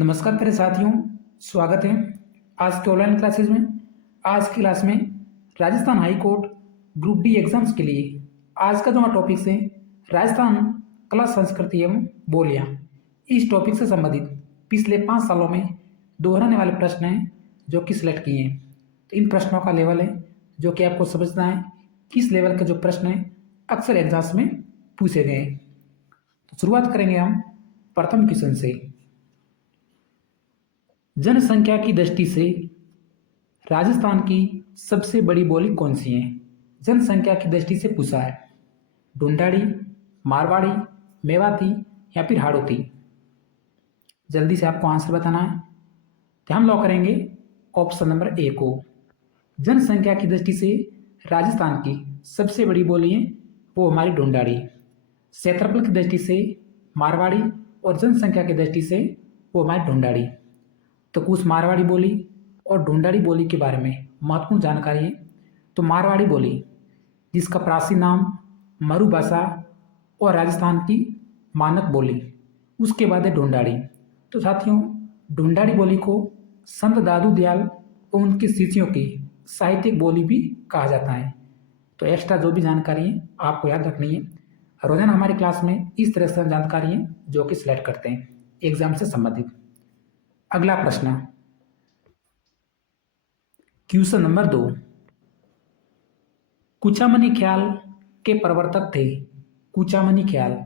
नमस्कार प्यारे साथियों, स्वागत है आज के ऑनलाइन क्लासेस में। आज की क्लास में Rajasthan high court group D exams के लिए आज का जो हमारा टॉपिक है राजस्थान कला संस्कृति एवं बोलियां। इस टॉपिक से संबंधित पिछले 5 सालों में दोहराने वाले प्रश्न हैं जो कि सिलेक्ट किए हैं। तो इन प्रश्नों का लेवल है जो कि आपको समझना है किस लेवल के जो प्रश्न हैं अक्सर एग्जाम्स में पूछे गए हैं। तो शुरुआत करेंगे हम प्रथम क्वेश्चन से। जनसंख्या की दृष्टि से राजस्थान की सबसे बड़ी बोली कौन सी है? जनसंख्या की दृष्टि से पूछा है। ढूंढाड़ी, मारवाड़ी, मेवाती या फिर हाड़ौती। जल्दी से आपको आंसर बताना है। तो हम लॉक करेंगे ऑप्शन नंबर ए को। जनसंख्या की दृष्टि से राजस्थान की सबसे बड़ी बोली है वो हमारी ढूंढाड़ी। क्षेत्रफल की दृष्टि से मारवाड़ी और जनसंख्या की दृष्टि से वो हमारी ढूंढाड़ी। तो कुछ मारवाड़ी बोली और ढूंढाड़ी बोली के बारे में महत्वपूर्ण जानकारी है। तो मारवाड़ी बोली जिसका प्राचीन नाम मरु भाषा और राजस्थान की मानक बोली, उसके बाद है ढूंढाड़ी। तो साथियों, ढूंढाड़ी बोली को संत दादू दयाल और उनके शिष्यों की साहित्यिक बोली भी कहा जाता है। तो एक्स्ट्रा जो भी जानकारी है आपको याद रखनी है। रोजाना हमारी क्लास में इस तरह से जानकारी है जो कि सिलेक्ट करते हैं एग्जाम से संबंधित। अगला प्रश्न, क्वेश्चन नंबर 2। कुचामनी ख्याल के प्रवर्तक थे। कुचामनी ख्याल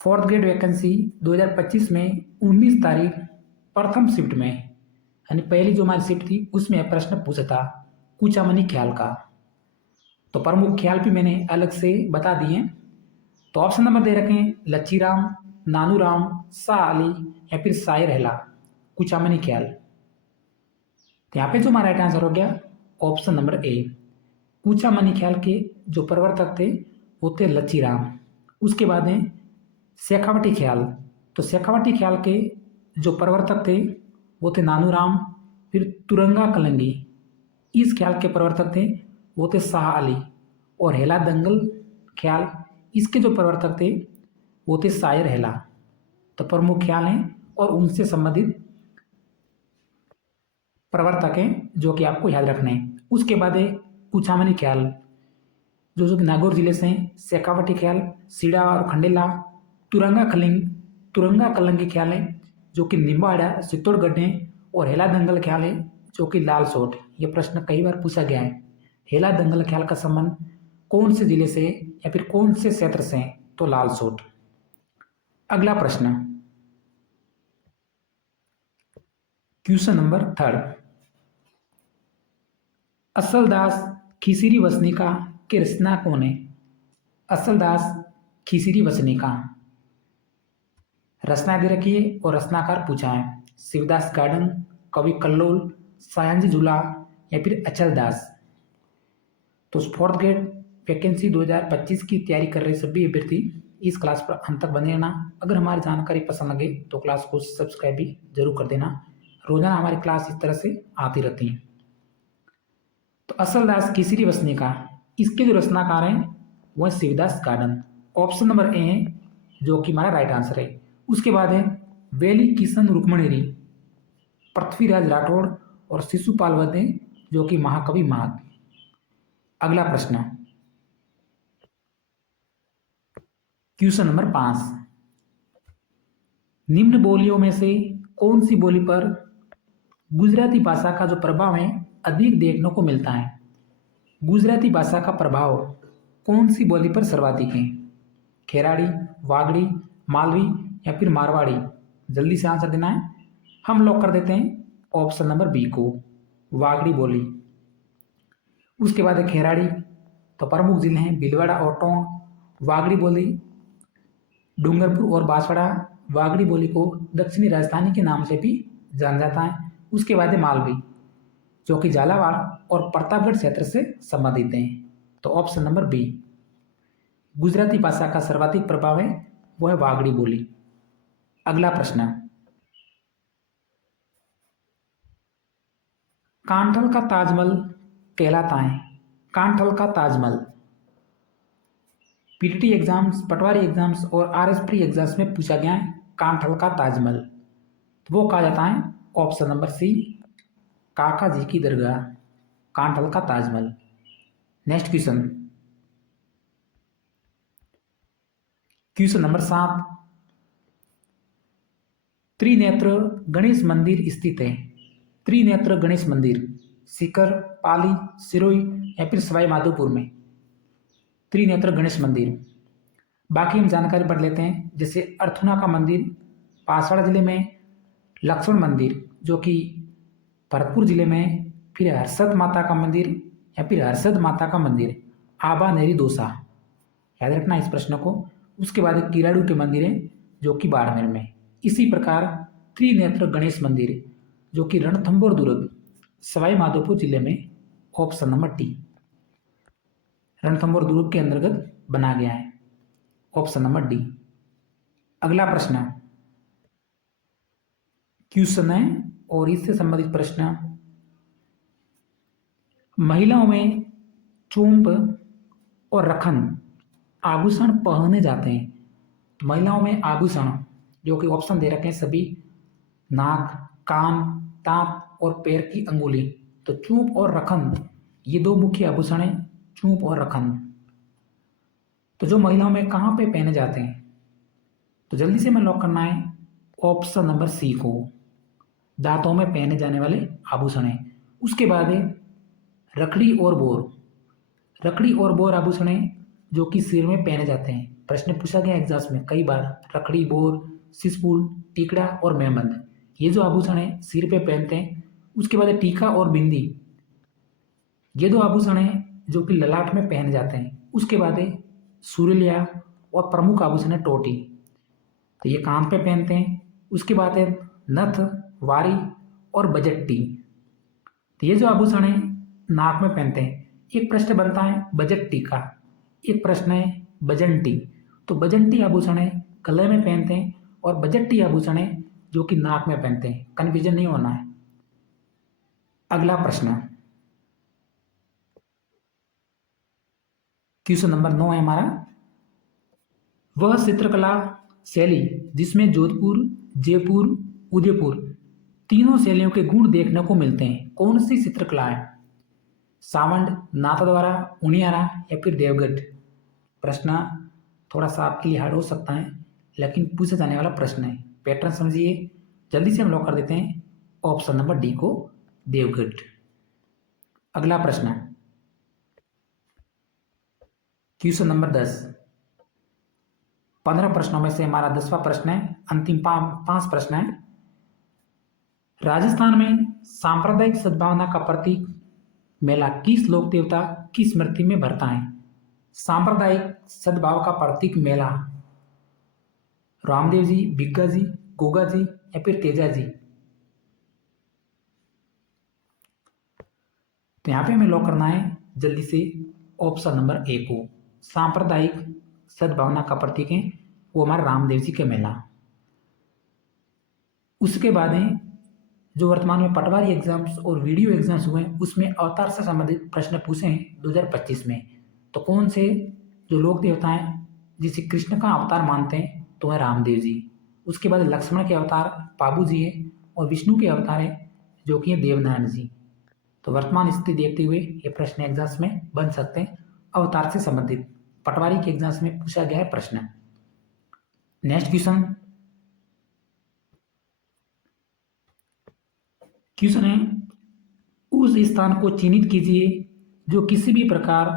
4th ग्रेड वैकेंसी 2025 में 19 तारीख प्रथम शिफ्ट में, यानी पहली जो हमारी शिफ्ट थी उसमें प्रश्न पूछा था कुचामनी ख्याल का। तो प्रमुख ख्याल भी मैंने अलग से बता दिए। तो ऑप्शन नंबर दे रखे हैं लच्छीराम, नानूराम, शाह अली या फिर शायर रहला। कुचामनी ख्याल, तो यहाँ पे जो हमारा राइट आंसर हो गया ऑप्शन नंबर ए। कुचामनी ख्याल के जो प्रवर्तक थे वो थे लच्छीराम। उसके बाद है शेखावटी ख्याल। तो शेखावटी ख्याल के जो प्रवर्तक थे वो थे नानूराम। फिर तुरंगा कलंगी, इस ख्याल के प्रवर्तक थे वो थे शाह अली। और हेला दंगल ख्याल, इसके जो प्रवर्तक थे वो थे शायर हेला। तो प्रमुख ख्याल हैं और उनसे संबंधित प्रवर्तक हैं जो कि आपको याद रखने हैं। उसके बाद है कुचामनी ख्याल जो कि नागौर जिले से हैं। शेखावटी ख्याल सीड़ा और खंडेला। तुरंगा कलंगी ख्याल है जो कि निम्बाड़ा चित्तौड़गढ़ है। और हेला दंगल ख्याल है जो कि लालसोट। ये प्रश्न कई बार पूछा गया है। हेला दंगल ख्याल का संबंध कौन से जिले से या फिर कौन से क्षेत्र से है? तो लालसोट। अगला प्रश्न, क्वेश्चन नंबर 3। असलदास खिसिरी वसनिका के रचना कौन है? असलदास खिसिरी वसनिका रचना दे रखी है और रचनाकार पूछा है। शिवदास गार्डन, कवि कल्लोल, सयाजी झूला या फिर अचलदास। तो 4th ग्रेड वैकेंसी 2025 की तैयारी कर रहे सभी अभ्यर्थी इस क्लास पर अंत तक बने रहना। अगर हमारी जानकारी पसंद लगे तो क्लास को सब्सक्राइब भी जरूर कर देना। रोजाना हमारी क्लास इस तरह से आती रहती है। तो असलदास खिसिरी वसनिका, इसके जो रचनाकार हैं वह Shivdas garden. Option number A है जो कि हमारा राइट आंसर है। उसके बाद है वेली किशन रुक्मणेरी, पृथ्वीराज राठौड़ और शिशुपाल वध जो कि महाकवि माघ। अगला प्रश्न, क्वेश्चन नंबर 5। निम्न बोलियों में से कौन सी बोली पर गुजराती भाषा का जो प्रभाव है अधिक देखने को मिलता है? गुजराती भाषा का प्रभाव कौन सी बोली पर सर्वाधिक है? खेराड़ी, वागड़ी, मालवी या फिर मारवाड़ी। जल्दी से आंसर देना है। हम लॉक कर देते हैं ऑप्शन नंबर बी को, वागड़ी बोली। उसके बाद है खेराड़ी। तो प्रमुख जिले हैं भीलवाड़ा और टोंक। वागड़ी बोली डूंगरपुर और बांसवाड़ा। वागड़ी बोली को दक्षिणी राजधानी के नाम से भी जाना जाता है। उसके बाद है मालवी जो कि झालावाड़ और प्रतापगढ़ क्षेत्र से संबंधित हैं। तो ऑप्शन नंबर बी, गुजराती भाषा का सर्वाधिक प्रभाव है वो है वागड़ी बोली। अगला प्रश्न, कांठल का ताजमहल कहलाता है। कांठल का ताजमहल पीटीटी एग्जाम्स, पटवारी एग्जाम्स और आरएसपी एग्जाम्स में पूछा गया है। कांठल का ताजमहल तो वो कहा जाता है ऑप्शन नंबर सी, काका जी की दरगाह, कांठल का Taj Mahal. Next question, question number 7, Trinetra Ganesh मंदिर स्थित है। त्रिनेत्र गणेश मंदिर सीकर, पाली, सिरोही या फिर सवाई माधोपुर में। त्रिनेत्र गणेश मंदिर, बाकी हम जानकारी पढ़ लेते हैं। जैसे अर्थुना का मंदिर बांसवाड़ा जिले में, लक्ष्मण मंदिर जो कि भरतपुर जिले में, फिर हर्षद माता का मंदिर या फिर हर्षद माता का मंदिर आबा नेरी दोसा, याद रखना इस प्रश्न को। उसके बाद किराड़ू के मंदिर है जो कि बाड़मेर में। इसी प्रकार त्रिनेत्र गणेश मंदिर जो कि रणथंभौर दुर्ग सवाई माधोपुर जिले में, ऑप्शन नंबर टी, रणथंभौर दुर्ग के अंतर्गत बना गया है, ऑप्शन नंबर डी। अगला प्रश्न क्वेश्चन है और इससे संबंधित प्रश्न, महिलाओं में चूंप और रखन आभूषण पहने जाते हैं। महिलाओं में आभूषण जो कि ऑप्शन दे रखे हैं सभी, नाक, कान, दांत और पैर की अंगुली। तो चूंप और रखन ये दो मुख्य आभूषण हैं, चूंप और रखन। तो जो महिलाओं में कहाँ पे पहने जाते हैं, तो जल्दी से मैं लॉक करना है ऑप्शन नंबर सी को, दांतों में पहने जाने वाले आभूषण है। उसके बाद है रखड़ी और बोर। रखड़ी और बोर आभूषण है जो कि सिर में पहने जाते हैं। प्रश्न पूछा गया एग्जाम में कई बार, रखड़ी, बोर, सिसफूल, टीकड़ा और मेहबंद, ये जो आभूषण है सिर पे पहनते हैं। उसके बाद टीका और बिंदी, ये दो आभूषण है जो कि ललाट में पहने जाते हैं। उसके बाद है सूर्यलिया और प्रमुख आभूषण है टोटी, तो ये कान पे पहनते हैं। उसके बाद है नथ, वारी और बजट्टी, तो ये जो आभूषण है नाक में पहनते हैं। एक प्रश्न बनता है बजट्टी का, एक प्रश्न है बजंटी। तो बजंटी आभूषण है गले में पहनते हैं और बजट्टी आभूषण है जो कि नाक में पहनते हैं, कन्फ्यूजन नहीं होना है। अगला प्रश्न क्वेश्चन नंबर 9 है हमारा, वह चित्रकला शैली जिसमें जोधपुर, जयपुर, उदयपुर तीनों शैलियों के गुण देखने को मिलते हैं, कौन सी चित्रकला है? सावंड, नाथद्वारा, उनियारा या फिर देवगढ़। प्रश्न थोड़ा सा आपके लिए हार्ड हो सकता है लेकिन पूछा जाने वाला प्रश्न है, पैटर्न समझिए। जल्दी से हम लॉक कर देते हैं ऑप्शन नंबर डी को, देवगढ़। अगला प्रश्न क्वेश्चन नंबर 10, 15 प्रश्नों में से हमारा 10वां प्रश्न है, अंतिम 5 प्रश्न है। राजस्थान में सांप्रदायिक सद्भावना का प्रतीक मेला किस लोक देवता की स्मृति में भरता है? सांप्रदायिक सद्भाव का प्रतीक मेला रामदेव जी, भिग्गा जी, गोगा जी या फिर तेजा जी। तो यहां पे हमें लॉक करना है जल्दी से ऑप्शन नंबर ए को, सांप्रदायिक सद्भावना का प्रतीक है वो हमारा रामदेव जी का मेला। उसके बाद है जो वर्तमान में पटवारी एग्जाम्स और वीडियो एग्जाम्स हुए हैं उसमें अवतार से संबंधित प्रश्न पूछे हैं 2025 में। तो कौन से जो लोक देवता हैं जिसे कृष्ण का अवतार मानते हैं तो है रामदेव जी। उसके बाद लक्ष्मण के अवतार पाबू जी है और विष्णु के अवतार है जो कि है देवनारायण जी। तो वर्तमान स्थिति देखते हुए ये प्रश्न एग्जाम्स में बन सकते हैं, अवतार से संबंधित पटवारी के एग्जाम्स में पूछा गया है प्रश्न। नेक्स्ट क्वेश्चन है, उस स्थान को चिन्हित कीजिए जो किसी भी प्रकार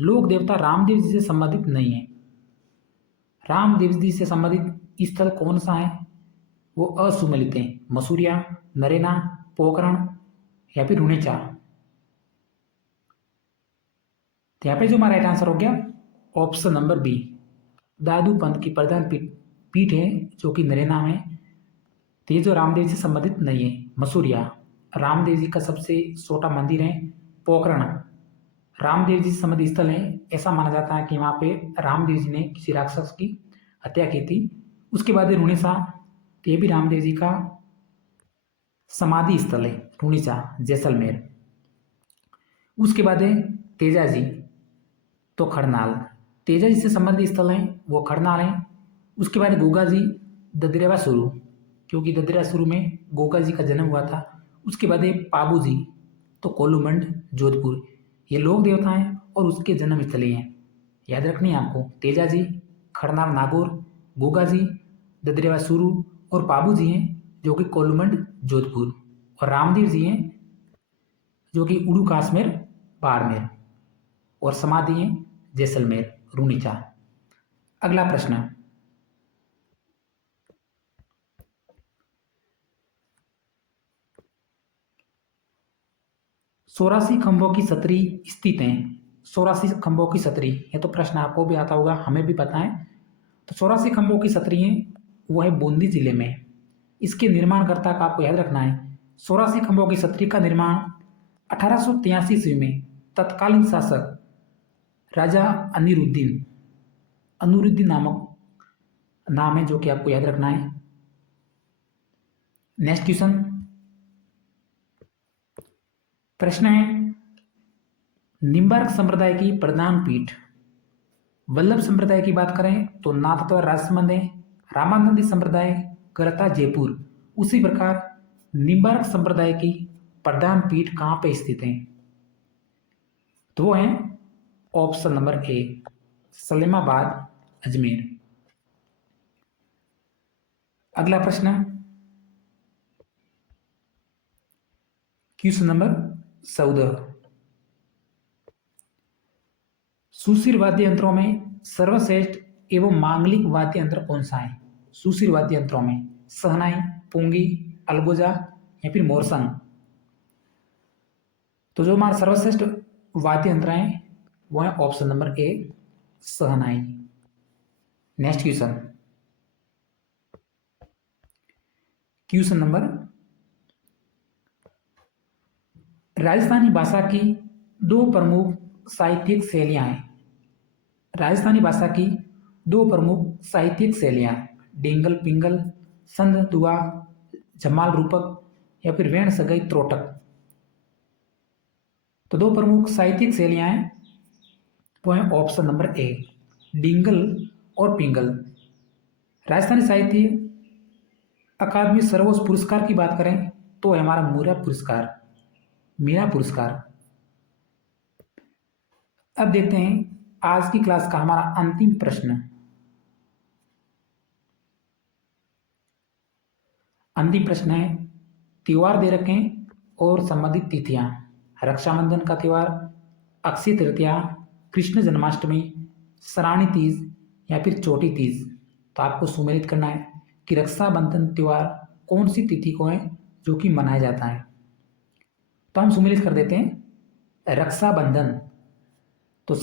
लोक देवता रामदेव जी से संबंधित नहीं है। रामदेव जी से संबंधित स्थल कौन सा है? वो असुमेलित है, मसूरिया, नरेना, पोखरण या फिर रुणेचा। तो यहाँ पे जो हमारा राइट आंसर हो गया ऑप्शन नंबर बी, दादू पंथ की प्रधान पीठ है जो कि नरेना में। तो ये जो रामदेव जी से संबंधित नहीं है, मसूरिया। रामदेव जी का सबसे छोटा मंदिर है पोखरण, रामदेव जी से संबंधित स्थल है। ऐसा माना जाता है कि वहाँ पे रामदेव जी ने किसी राक्षस की हत्या की थी। उसके बाद रुणेसा, तो ये भी रामदेव जी का समाधि स्थल है, रुणेसा जैसलमेर। उसके बाद है तेजा जी, तो खड़नाल, तेजा जी से संबंधित स्थल है वो खड़नाल है। उसके बाद गोगा जी, ददरेवा शुरू, क्योंकि ददरासुर में गोगा जी का जन्म हुआ था। उसके बाद है पाबू जी, तो कोलूमंड जोधपुर, ये लोक देवता हैं और उसके जन्म स्थली हैं। याद रखनी है आपको, तेजा जी खरनार नागौर, गोगा जी ददरेवा सुरू और पाबू जी हैं जो कि कोलूमंड जोधपुर, और रामदेव जी हैं जो कि उड़ू काश्मीर बाड़मेर, और समाधि हैं जैसलमेर रूनीचा। अगला प्रश्न, चौरासी खंभों की छतरी स्थित हैं। चौरासी खंभों की छतरी, ये तो प्रश्न आपको भी आता होगा, हमें भी पता है। तो चौरासी खंभों की छतरी है वो है बूंदी जिले में। इसके निर्माणकर्ता का आपको याद रखना है। चौरासी खंभों की छतरी का निर्माण 1883 ईस्वी में तत्कालीन शासक राजा अनिरुद्दीन नामक नाम है जो कि आपको याद रखना है। नेक्स्ट क्वेश्चन, प्रश्न है निम्बार्क संप्रदाय की प्रधान पीठ। वल्लभ संप्रदाय की बात करें तो नाथद्वारा राजसमंद है। रामानंदी संप्रदाय करता जयपुर। उसी प्रकार निम्बार्क संप्रदाय की प्रधान पीठ कहाँ पे स्थित है? तो वो है option number A, Salemabad Ajmer. अगला प्रश्न, क्वेश्चन नंबर 14, सुशिर वाद्य यंत्रों में सर्वश्रेष्ठ एवं मांगलिक वाद्य यंत्र कौन सा है? सुशिर वाद्य यंत्रों में सहनाई, पुंगी, अलगोजा या फिर मोरसंग। तो जो हमारा सर्वश्रेष्ठ वाद्य यंत्र है वो है option number A, shehnai. Next question, question number, Rajasthani भाषा की दो प्रमुख साहित्यिक शैलियां हैं। राजस्थानी भाषा की दो प्रमुख साहित्यिक शैलियां, डिंगल पिंगल, संध दुआ, जमाल रूपक या फिर वेण सगई त्रोटक। तो दो प्रमुख साहित्यिक शैलियां हैं वो है ऑप्शन नंबर ए, डिंगल और पिंगल। राजस्थानी साहित्य अकादमी सर्वोच्च पुरस्कार की बात करें तो है हमारा मीरा पुरस्कार। अब देखते हैं आज की क्लास का हमारा अंतिम प्रश्न। अंतिम प्रश्न है, त्योहार दे रखें और संबंधित तिथियां। रक्षाबंधन का त्यौहार, अक्षय तृतीया, कृष्ण जन्माष्टमी, श्रावणी तीज या फिर चोटी तीज। तो आपको सुमेलित करना है कि रक्षाबंधन त्यौहार कौन सी तिथि को है जो कि मनाया जाता है। तो हम सुमेलित कर देते हैं रक्षाबंधन, तो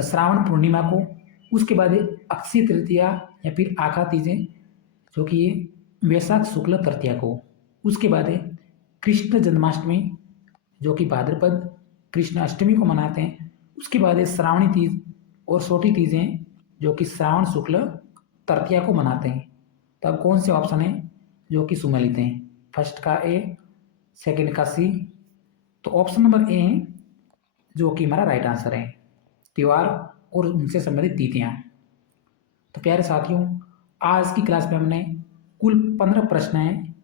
श्रावण पूर्णिमा को, उसके बाद अक्षय तृतीया या फिर आखा तीजें जो कि ये वैशाख शुक्ल तृतीया को, उसके बाद कृष्ण जन्माष्टमी जो कि भाद्रपद कृष्ण अष्टमी को मनाते हैं, उसके बाद श्रावणी तीज और छोटी तीजें जो कि श्रावण शुक्ल तृतीया को मनाते हैं। तो अब कौन से ऑप्शन है जो कि सुमेलित हैं? फर्स्ट का ए, सेकंड का सी। तो ऑप्शन नंबर ए है जो कि हमारा राइट आंसर है, त्यौहार और उनसे संबंधित तिथियां। तो प्यारे साथियों, आज की क्लास में हमने कुल 15 प्रश्न हैं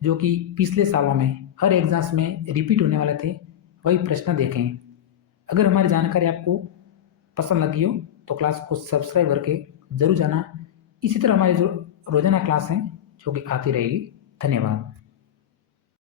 जो कि पिछले सालों में हर एग्जाम्स में रिपीट होने वाले थे, वही प्रश्न देखें। अगर हमारी जानकारी आपको पसंद लगी हो तो क्लास को सब्सक्राइब करके जरूर जाना। इसी तरह हमारी जो रोजाना क्लास हैं जो कि आती रहेगी। धन्यवाद।